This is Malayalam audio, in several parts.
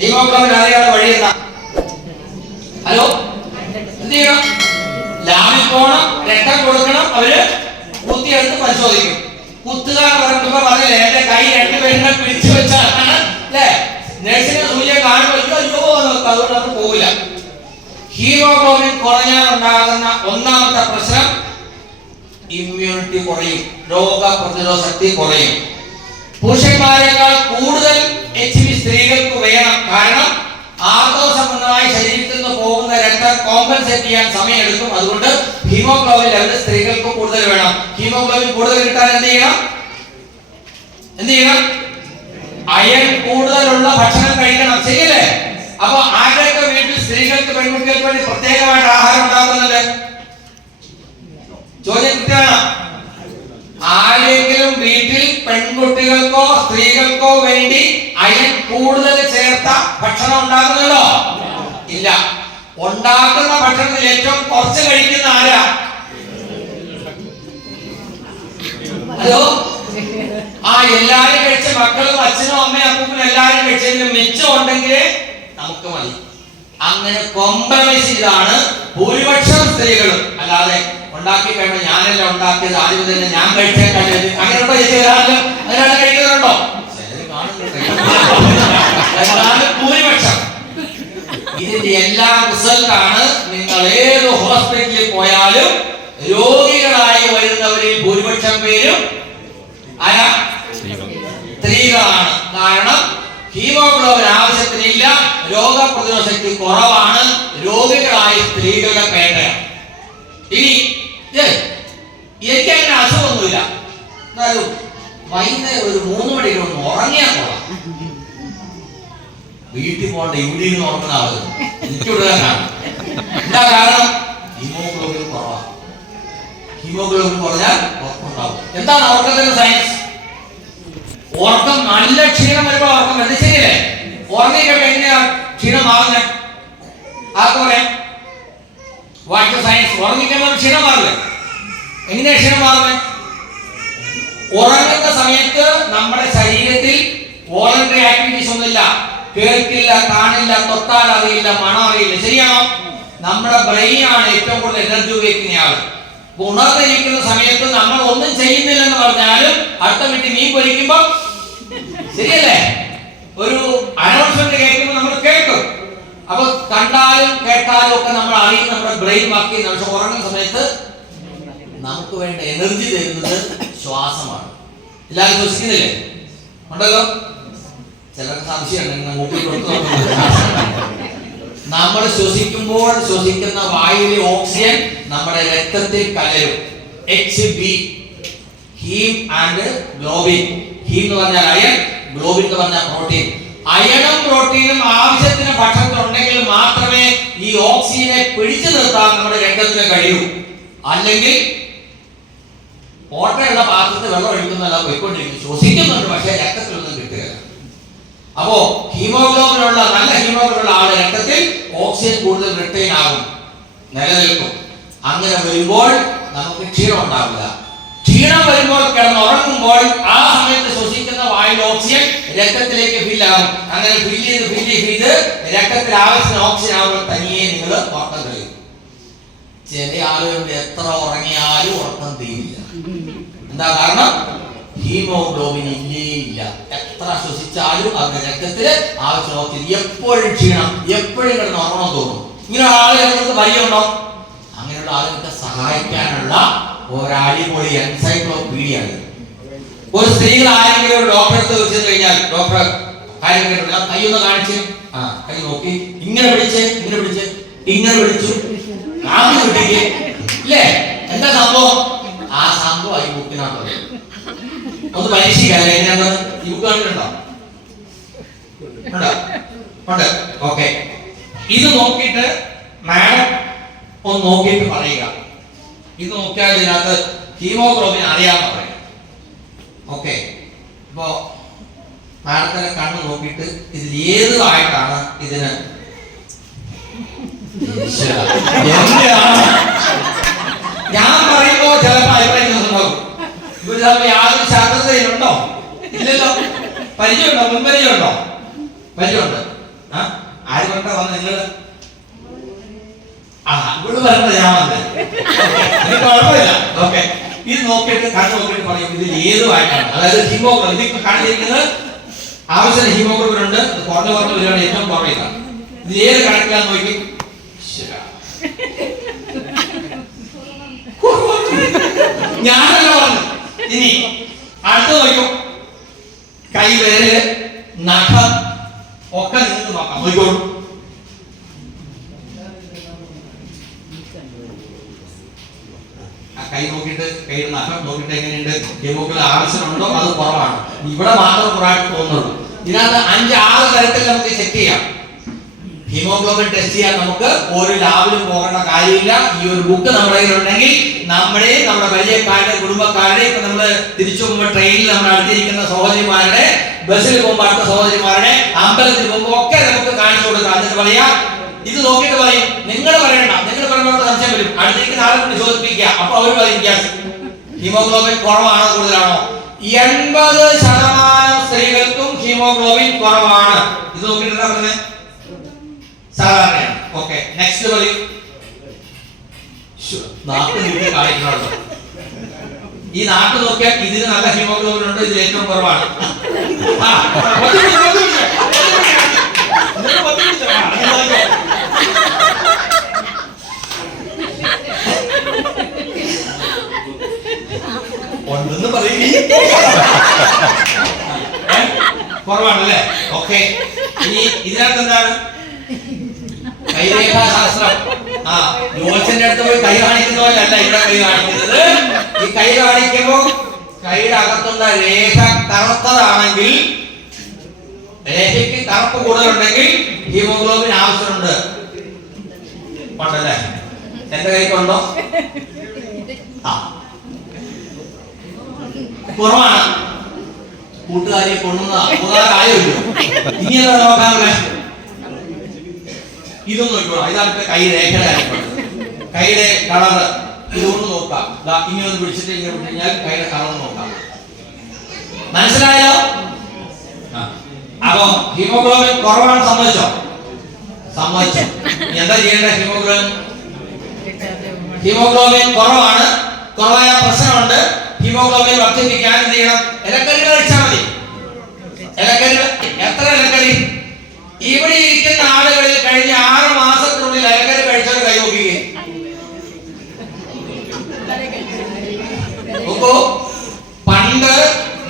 ഹീമോഗ്ലോബിൻ അറിയാതെ വഴി എന്താ? ഹലോ, എന്ത് ചെയ്യണം? ലാബിൽ പോകണം, രക്തം കൊടുക്കണം. അവര് കുത്തിയെടുത്ത് പരിശോധിക്കും. കുത്തുക എന്ന് പറയുമ്പോ പറഞ്ഞില്ലേ, എന്റെ കൈ രണ്ടുപേരും പിടിച്ചു വെച്ചാണ് അല്ലേ നഴ്സിനെ സൂര്യ കാണുമ്പോൾ അയ്യോ നോക്കുക, അതുകൊണ്ട് അത് പോവില്ല. ഹീമോഗ്ലോബിൻ കുറഞ്ഞാൽ ഉണ്ടാകുന്ന ഒന്നാമത്തെ പ്രശ്നം ഇമ്മ്യൂണിറ്റി കുറയും, രോഗപ്രതിരോധ ശക്തി കുറയും. പുരുഷന്മാരെക്കാൾ കൂടുതൽ HIV സ്ത്രീകൾക്ക് വേണം. കാരണം ആർദ്രസംബന്ധമായി ശരീരത്തിൽ നിന്ന് പോകുന്ന രക്തം കോമ്പൻസേറ്റ് ചെയ്യാൻ സമയമെടുക്കും. അതുകൊണ്ട് ഹീമോഗ്ലോബിൻ ലെവൽ സ്ത്രീകൾക്ക് കൂടുതൽ വേണം. ഹീമോഗ്ലോബിൻ കൂടുതൽ കിട്ടാൻ എന്ത് ചെയ്യണം? അയൺ കൂടുതലുള്ള ഭക്ഷണം കഴിക്കണം. ശരിയല്ലേ? അപ്പൊ ആരുടെയൊക്കെ വീട്ടിൽ സ്ത്രീകൾക്ക് പെൺകുട്ടികൾക്ക് വേണ്ടി പ്രത്യേകമായിട്ട് ആഹാരം ഉണ്ടാക്കുന്നുണ്ട്? ചോദ്യം കൃത്യമാണ്. ആരെങ്കിലും വീട്ടിൽ പെൺകുട്ടികൾക്കോ സ്ത്രീകൾക്കോ വേണ്ടി അയൺ കൂടുതൽ ചേർത്ത ഭക്ഷണം ഉണ്ടാക്കുന്നുണ്ടോ? ഇല്ല. ഉണ്ടാക്കുന്ന ഭക്ഷണത്തിൽ ഏറ്റവും കുറച്ച് കഴിക്കുന്ന ആരാ? ഹലോ, എല്ലാരും കഴിച്ച മക്കളും അച്ഛനും അമ്മയും അപ്പൂപ്പനും എല്ലാരും കഴിച്ചതിന് മിച്ചം ഉണ്ടെങ്കിൽ നമുക്ക് മതി. അങ്ങനെ കോംപ്രമൈസ് ചെയ്താണ് ഭൂരിപക്ഷം സ്ത്രീകളും. അല്ലാതെ ഉണ്ടാക്കി കഴിയുമ്പോൾ ഞാനല്ല ഉണ്ടാക്കിയത്, ആദ്യം തന്നെ ഞാൻ കഴിച്ചാൽ കഴിച്ചത് അങ്ങനെയുണ്ടോ? അങ്ങനെ കഴിക്കുന്നുണ്ടോ? ഭൂരിപക്ഷം. ഇതിന്റെ എല്ലാ റിസൾട്ടാണ്. നിങ്ങൾ ഏത് ഹോസ്പിറ്റലിൽ പോയാലും രോഗികളായി വരുന്നവരിൽ ഭൂരിപക്ഷം പേരും ആരാ? സ്ത്രീകളാണ്. കാരണം ഹീമോഗ്ലോബിൻ ആവശ്യത്തിനില്ല, രോഗപ്രതിരോധ ശക്തി കുറവാണ്, രോഗികളായി സ്ത്രീകളുടെ പേട്ടയാണ്. ഇനി എനിക്ക് അങ്ങനെ അസുഖമൊന്നുമില്ല, എന്നാലും വൈകുന്നേരം ഒരു 3 മണിക്ക് ഒന്ന് ഉറങ്ങിയാൽ കൊള്ളാം. വീട്ടിൽ പോകണ്ട, ഇവിടെ നിന്ന് ഉറങ്ങുന്ന ആളുകൾ എനിക്കിവിടെ തന്നെയാണ്. എന്താ കാരണം? ഹീമോഗ്ലോബിൻ കുറവാണ്. ഹീമോഗ്ലോബിൻ കുറഞ്ഞാൽ ഉറക്കമുണ്ടാവും. എന്താണ് ഉറക്കത്തിന്റെ സയൻസ്? ഉറക്കം നല്ല ക്ഷീണം വരുമ്പോൾ ഉറക്കം വരുന്നത് ശരിയല്ലേ? ഉറങ്ങിക്കഴിഞ്ഞാൽ എങ്ങനെയാ ക്ഷീണമാകുന്നത്? ആർക്കും പറയാം? വായിച്ച സയൻസ്. ഉറങ്ങിക്കുമ്പോൾ ക്ഷീണം മാറില്ല. എങ്ങനെയാ ക്ഷീണം മാറുന്നത്? ഉറങ്ങുന്ന സമയത്ത് നമ്മുടെ ശരീരത്തിൽ വോളണ്ടറി ആക്ടിവിറ്റീസ് ഒന്നുമില്ല. കേൾക്കില്ല, കാണില്ല, തൊട്ടാൽ അറിയില്ല, മണം അറിയില്ല. ശരിയാണോ? നമ്മുടെ ബ്രെയിൻ ആണ് ഏറ്റവും കൂടുതൽ എനർജി ഉപയോഗിക്കുന്ന ആള്. ഉണർന്നിരിക്കുന്ന സമയത്ത് നമ്മൾ ഒന്നും ചെയ്യുന്നില്ലെന്ന് പറഞ്ഞാലും അടുത്ത വീട്ടിൽ മീൻ പൊരിക്കുമ്പോ ശരിയല്ലേ, ഒരു അനൗൺസ്മെന്റ് കേൾക്കുമ്പോൾ നമ്മൾ കേൾക്കും. അപ്പൊ കണ്ടാലും കേട്ടാലും ഒക്കെ നമ്മൾ അറിയും, നമ്മുടെ ബ്രെയിൻ വർക്ക് ചെയ്യുന്ന. പക്ഷെ ഉറങ്ങുന്ന സമയത്ത് നമുക്ക് വേണ്ട എനർജി തരുന്നത് ശ്വാസമാണ്. എല്ലാവരും ശ്വസിക്കുന്നില്ലേ? ഉണ്ടല്ലോ. ചിലർക്ക് സംശയമുണ്ട്, മൂക്കിൽ കൊടുത്തു. നമ്മൾ ശ്വസിക്കുമ്പോൾ ശ്വസിക്കുന്ന വായുവിലെ ഓക്സിജൻ നമ്മുടെ രക്തത്തിൽ കലരും. HB, heme and globin. Heme എന്ന് പറഞ്ഞാൽ അയൺ, ഗ്ലോബിൻ എന്ന് പറഞ്ഞാൽ പ്രോട്ടീൻ. അയണും പ്രോട്ടീനും ആവശ്യത്തിന് ഭക്ഷണത്തിൽ ഉണ്ടെങ്കിൽ മാത്രമേ ഈ ഓക്സിജനെ പിടിച്ചു നിർത്താൻ നമ്മുടെ രക്തത്തിന് കഴിയൂ. അല്ലെങ്കിൽ ഓട്ടയുള്ള പാത്രത്തിൽ വെള്ളം ഒഴിക്കുന്നല്ല പോയിക്കൊണ്ടിരിക്കും, ശ്വസിക്കുന്നുണ്ട്, പക്ഷേ രക്തത്തിലൊന്നും കിട്ടുകയില്ല. അപ്പോ ഹീമോഗ്ലോബിനുള്ള നല്ല ഹീമോഗ്ലോബിനുള്ള ആള് രക്തത്തിൽ ഓക്സിജൻ കൂടുതൽ റിട്ടൈൻ ആകും, നിലനിൽക്കും. അങ്ങനെ വരുമ്പോൾ നമുക്ക് ക്ഷീണം ഉണ്ടാവില്ല. ക്ഷീണം വരുമ്പോൾ കിടന്നുറങ്ങുമ്പോൾ ആ സമയത്ത് ശ്വസിക്കുന്ന വായു ഓക്സിജൻ രക്തത്തിലേക്ക് ഫില്ലാകും. അങ്ങനെ ഫില്ല് ചെയ്ത് രക്തത്തിൽ ആവശ്യത്തിന് ഓക്സിജൻ ആകുമ്പോൾ തനിയെ നിങ്ങൾ ഉറക്കം കഴിയും. ചില ആളുകളുടെ എത്ര ഉറങ്ങിയാലും ഉറക്കം തീരില്ല. എന്താ കാരണം? ഹീമോഗ്ലോബിൻ ഇല്ല. എത്ര ശ്വസിച്ചാലും അവരുടെ രക്തത്തില് ആവശ്യം ഓക്സിജൻ. എപ്പോഴും ക്ഷീണം, എപ്പോഴും കിടന്ന് ഉറങ്ങണം തോന്നും. ഇങ്ങനെ ആളുകൾക്ക് പരിചയമുണ്ടോ? അങ്ങനെയുള്ള ആളുകൾക്ക് സഹായിക്കാനുള്ള ഒരടിപൊളി എൻസൈക്ലോപീഡിയാണ്. ഒരു സ്ത്രീകൾ ആരെങ്കിലും ഒരു ഡോക്ടറെ അടുത്ത് വെച്ച് കഴിഞ്ഞാൽ ഡോക്ടർ കാര്യം കേട്ടില്ല, കൈ ഒന്ന് കാണിച്ച്, കൈ നോക്കി, ഇങ്ങനെ പിടിച്ച് ഇങ്ങനെ പിടിച്ചു, ആദ്യം കിട്ടിക്ക് ഇല്ലേ? എന്താ സംഭവം? ആ സംഭവം ഈ ബുക്കിനകത്ത് പറയാം. ഒന്ന് പരീക്ഷിക്കാല്ലേ എങ്ങനെയാന്ന്? ഈ ബുക്ക് കണ്ടിട്ടുണ്ടോ? ഉണ്ട്. ഓക്കെ, ഇത് നോക്കിയിട്ട് മാഡം ഒന്ന് നോക്കിയിട്ട് പറയുക. ഇത് നോക്കിയാൽ ഇതിനകത്ത് ഹീമോഗ്ലോബിൻ അറിയാമെന്ന് പറയാം. ഓക്കെ, ഇപ്പോ മാഡത്തിന്റെ കണ്ണ് നോക്കിയിട്ട് ഇതിൽ ഏതായിട്ടാണ് ഇതിന് ഞാൻ പറയുമ്പോ ചിലപ്പോ അഭിപ്രായം ഉണ്ടാവും. ഇവര് തമ്മിൽ യാതൊരു ശാസ്ത്രതയിലുണ്ടോ? ഇല്ലല്ലോ. പരിചയമുണ്ടോ? മുൻപരിചയമുണ്ടോ? പരിചയമുണ്ട്. നിങ്ങൾ ഇവിടെ വരണ്ട ഞാൻ വന്നേ കുഴപ്പമില്ല. ഓക്കെ, ഇത് നോക്കിയിട്ട് കണ്ടു നോക്കിയിട്ട് പറയും ഇതിൽ ഏതുമായിട്ടാണ്. അതായത് ഹീമോഗ്ലോബിൻ ഇത് കാണിച്ചിരിക്കുന്നത് ആവശ്യത്തിന് ഹീമോഗ്ലോബിൻ ഉണ്ട്, കുറഞ്ഞു വരികയാണ് ഏറ്റവും കുറയില്ല. ഇതിൽ ഏത് കണക്കിലാന്ന് നോക്കി ഞാനല്ല പറഞ്ഞു. ഇനി അടുത്ത് നോക്കും, കൈ വിരല് നഖം ഒക്കെ നിങ്ങൾക്ക് നോക്കാം. നോക്കിക്കോളൂ. കൈ നോക്കിയിട്ട് കൈയുടെ നഖം നോക്കിയിട്ട് എങ്ങനെയുണ്ട്, ഹീമോഗ്ലോബിൻ ആവശ്യമുണ്ടോ അത് കുറവാണ്. ഇവിടെ മാത്രം കുറവായിട്ട് തോന്നുള്ളൂ. ഇതിനകത്ത് 5-6 തരത്തിൽ നമുക്ക് ചെക്ക് ചെയ്യാം. ഹീമോഗ്ലോബിൻ ടെസ്റ്റ് ചെയ്യാൻ നമുക്ക് ഒരു ലാബിലും പോകേണ്ട കാര്യമില്ല. ഈ ഒരു ബുക്ക് നമ്മുടെ കയ്യിലുണ്ടെങ്കിൽ നമ്മുടെ പരിചയക്കാരുടെ കുടുംബക്കാരുടെ ഇപ്പൊ നമ്മള് തിരിച്ചു പോകുമ്പോൾ ട്രെയിനിൽ നമ്മൾ അടുത്തിരിക്കുന്ന സഹോദരിമാരുടെ, ബസ്സിൽ പോകുമ്പോൾ അടുത്ത സഹോദരിമാരുടെ, അമ്പലത്തിൽ പോകുമ്പോൾ ഒക്കെ നമുക്ക് കാണിച്ചു കൊടുക്കാം. എന്നിട്ട് പറയാം, ഇത് നോക്കിയിട്ട് പറയും. നിങ്ങൾ പറയണ്ട, നിങ്ങൾ പറയുമ്പോൾ സംശയം വരും. അടുത്തേക്ക് ആളെ കൊണ്ട് ചോദിപ്പിക്കുക. അപ്പൊ അവർ പറയും ഹീമോഗ്ലോബിൻ കുറവാണോ കൂടുതലാണോ. 80% സ്ത്രീകൾക്കും ഹീമോഗ്ലോബിൻ കുറവാണ്. ഇത് നോക്കിയിട്ട് പറഞ്ഞത് സാധാരണയാണ്. ഓക്കെ, നെക്സ്റ്റ് പറയൂ. കാണിക്കണോ ഈ നാക്ക് നോക്കിയാൽ ഇതിന് നല്ല ഹീമോഗ്ലോബിൻ ഉണ്ട്, ഇതിൽ ഏറ്റവും കുറവാണ്. ഒന്നെന്ന് പറയും കുറവാണല്ലേ. ഓക്കെ, ഇനി ഇതിനകത്ത് എന്താണ് കൈരേഖാശാസ്ത്രം. ജ്യോത്സ്യന്റെ അടുത്ത് പോയി കൈ കാണിക്കുന്നവരല്ല ഇവിടെ കൈ കാണിക്കുന്നത്. ഈ കൈ കാണിക്കുമ്പോൾ കൈയുടെ അകത്തുള്ള രേഖ കറുത്തതാണെങ്കിൽ, രേഖയ്ക്ക് കറുപ്പ് കൂടുതലുണ്ടെങ്കിൽ ഹീമോഗ്ലോബിൻ ആവശ്യമുണ്ട്. ഉണ്ടല്ലേ? എന്റെ കൈക്കുണ്ടോ? കുറവാണ്. കൂട്ടുകാരിയെ കൊണ്ടുവന്ന കാര്യമില്ല. ഇനി എന്താ നോക്കാനുള്ള ഇതൊന്നും നോക്കണം. ഇതാണ് കൈ രേഖയുടെ കാര്യമാണ്. കൈയുടെ കളറ് ഇതൊന്ന് നോക്കാം. ഇനി ഒന്ന് പിടിച്ചിട്ട് ഇങ്ങനെ വിട്ട് കഴിഞ്ഞാൽ കൈയുടെ കളർ നോക്കാം. മനസ്സിലായോ? അപ്പൊ ഹീമോഗ്ലോബിൻ കുറവാണ്, സമ്മതിച്ചോ? സമ്മതിച്ചു. എന്താ ചെയ്യേണ്ട? ഹീമോഗ്ലോബിൻ കുറവാണ്, കുറവായ പ്രശ്നമുണ്ട്. ഹീമോഗ്ലോബിൻ വർദ്ധിപ്പിക്കാൻ എന്ത് ചെയ്യണം? ഇലക്കറികൾ കഴിച്ചാൽ മതി. ഇലക്കറികൾ എത്ര ഇലക്കറി? ഇവിടെ ഇരിക്കുന്ന ആളുകളിൽ കഴിഞ്ഞ 6 മാസത്തിനുള്ളിൽ ഇലക്കറി കഴിച്ചവർ കൈ നോക്കുകയും നോക്കൂ. പണ്ട്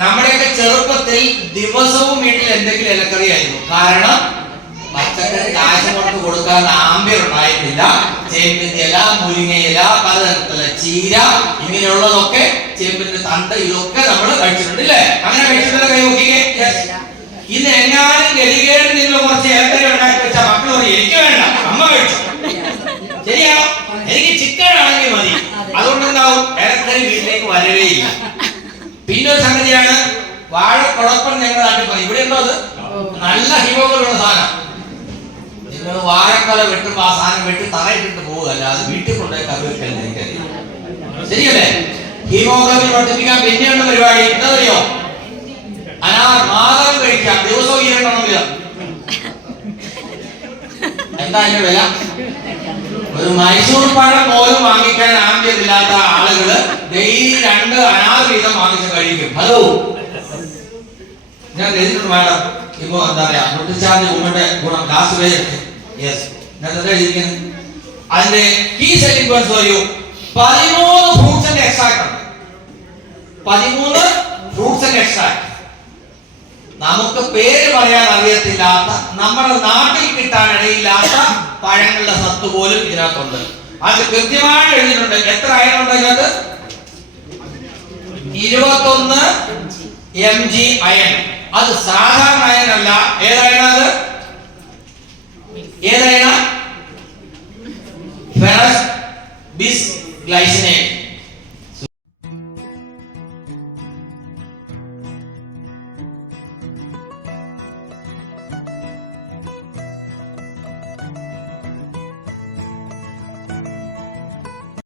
നമ്മുടെയൊക്കെ ചെറുപ്പത്തിൽ ദിവസവും വീട്ടിൽ എന്തെങ്കിലും ഇലക്കറി ആയിരുന്നു. കാരണം പച്ചക്കറി കാശ് കൊണ്ട് കൊടുക്കാൻ ആംബിയർ ഉണ്ടായിരുന്നില്ല. ചേമ്പിന്റെ ഇല, മുരിങ്ങയില, പലതരത്തിലുള്ള ചീര, ഇങ്ങനെയുള്ളതൊക്കെ, ചേമ്പിന്റെ തണ്ട്, ഇതൊക്കെ നമ്മൾ കഴിച്ചിട്ടുണ്ട് അല്ലേ? അങ്ങനെ കഴിച്ചിട്ടുള്ള കൈ നോക്കിയേ. ഇത് എങ്ങാനും ഗതികേട് നിങ്ങൾ കുറച്ച് ഇലക്കറി ഉണ്ടാക്കി വെച്ചാൽ മക്കൾ പറയും എനിക്ക് വേണ്ട, അമ്മ കഴിച്ചു. ശരിയാണോ? എനിക്ക് ചിക്കൻ ആണെങ്കിൽ മതി. അതുകൊണ്ട് എന്താവും? ഇലക്കറി വീട്ടിലേക്ക് വരവേയില്ല. പിന്നെ ഒരു സംഗതിയാണ് വാഴക്കുഴപ്പം. ഞങ്ങളുടെ നാട്ടിൽ പറയും, ഇവിടെ ഉണ്ടോ അത്? നല്ല ഹീമോഗ്ലോബിൻ ഉള്ള സാധനം. നിങ്ങൾ വാഴക്കൊല വെട്ടുമ്പോ ആ സാധനം വെട്ടി തറയിട്ടിട്ട് പോവുകയല്ല, അത് വീട്ടിൽ കൊണ്ടുപോയി കറി വെക്കാൻ എനിക്കറിയാം. ശരിയല്ലേ? ഹീമോഗ്ലോബിൻ വർദ്ധിപ്പിക്കാൻ പിന്നെയുള്ള പരിപാടി എന്താ അറിയോ? മാതളം കഴിക്കാം. ദിവസവും 2 വീതം. എന്താ അതിന്റെ വില? ഒരു മൈസൂർ പഴം പോലും വാങ്ങിക്കാൻ ആംബിയമില്ലാത്ത ആളുകള് ഡെയിലി 2 അനാർ വീതം വാങ്ങിച്ച് കഴിക്കും. ഹലോ, ഞാൻ എഴുതിട്ടുണ്ട് മാഡം. ഇപ്പൊ എന്താ പറയാ, നുട്ടിച്ചാർജ് ഉമ്മന്റെ ഗുണം ലാസ്റ്റ് പേജ്. യെസ്, ഞാൻ എന്താ എഴുതിയിരിക്കുന്നത്? അതിന്റെ കീ സെല്ലിംഗ് പോയിന്റ്സ് പറയൂ. 13 ഫ്രൂട്ട്സിന്റെ എക്സ്ട്രാക്ട് ഉണ്ട്. 13 ഫ്രൂട്ട്സിന്റെ എക്സ്ട്രാക്ട്. നമുക്ക് പേര് പറയാൻ അറിയത്തില്ലാത്ത, നമ്മുടെ നാട്ടിൽ കിട്ടാൻ ഇടയില്ലാത്ത പഴങ്ങളുടെ സത്ത് പോലും ഇതിനകത്തുണ്ട്. അത് കൃത്യമായി എഴുതിയിട്ടുണ്ട്. എത്ര അയണുണ്ട് ഇതിനകത്ത്? 21 mg അയൺ. അത് സാധാരണ അയണല്ല. ഏതായത്? ഏതായണ? Ferrous bis glycinate.